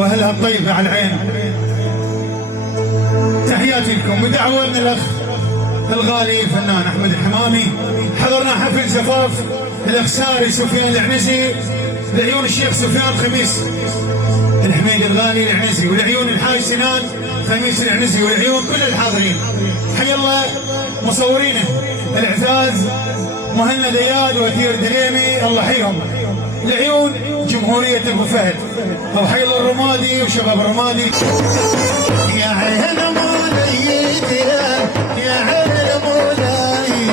واهلها الطيبه على العين. تحياتي لكم ودعوه من الاخ الغالي الفنان احمد الحمامي. حضرنا حفل زفاف الاخ ساري سفيان العنزي لعيون الشيخ سفيان خميس الحميدي الغالي العنزي، ولعيون الحاج سنان خميس العنزي، ولعيون كل الحاضرين. حي الله مصورينه الاعزاز مهند اياد وثير دليمي الله يحييهم. لعيون جمهوريه ابو فهد، او حي الله الرمادي وشباب الرمادي. يا عين مولاي يا عين مولاي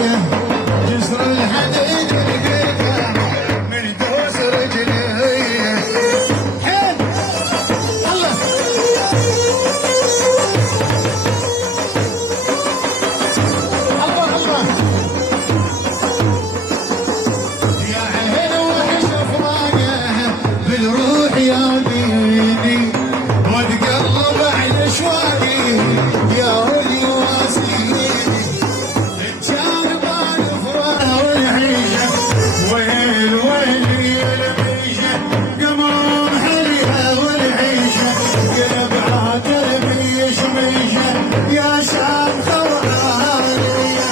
جسر الحديد القرقع من دوس رجلي. حيل الله الله الله يا عين وحش فراقه بالروح يا ديني واتقلب على اشواقي يا ولي واسيني. كان بالفراق والعيشه ويل ويلي الميشه قمر حليها والعيشه قلب عاد الميش ميشه يا شام خوانيه.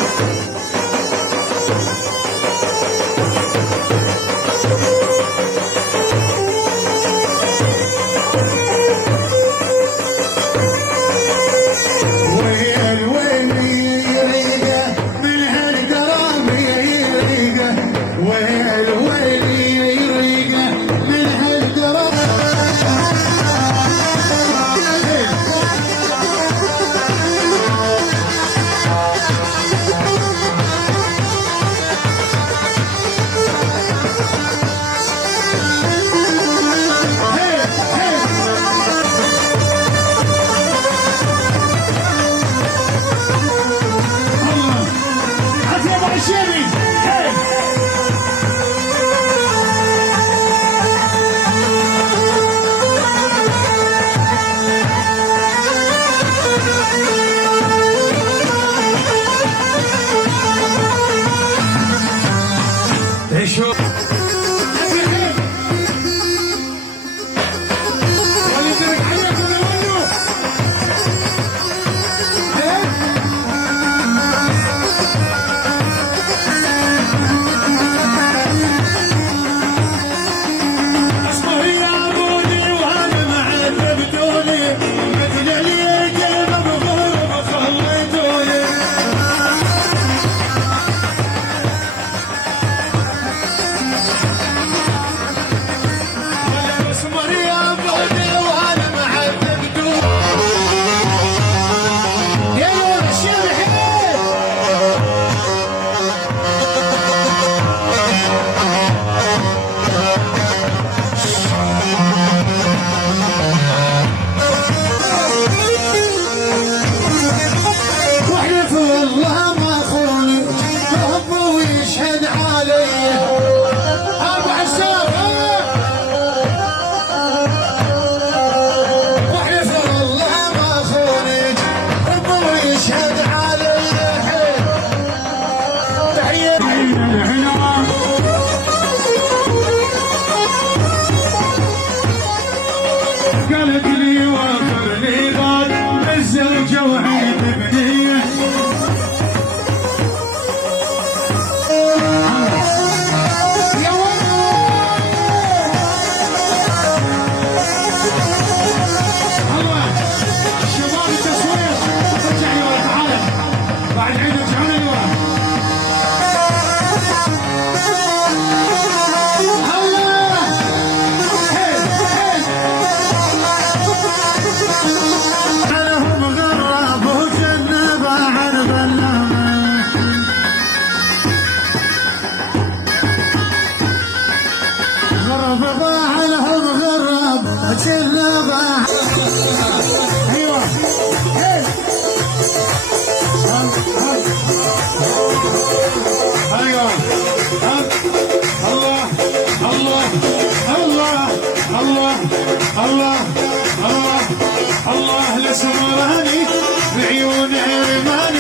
ويل ويلي يريقه من هالقرام يريقه ويل ويلي يريقه من هالقرام. عزيز ابو الشيبي شوف قالت لي واخر لي غاد الزوجه وعيد بنيه. الله شباب التصوير رجع لي ورا تعال بعد عيد رجعوا لي ورا. ايوه ايوه الله الله الله الله الله الله الله لسمراني بعيون عرماني.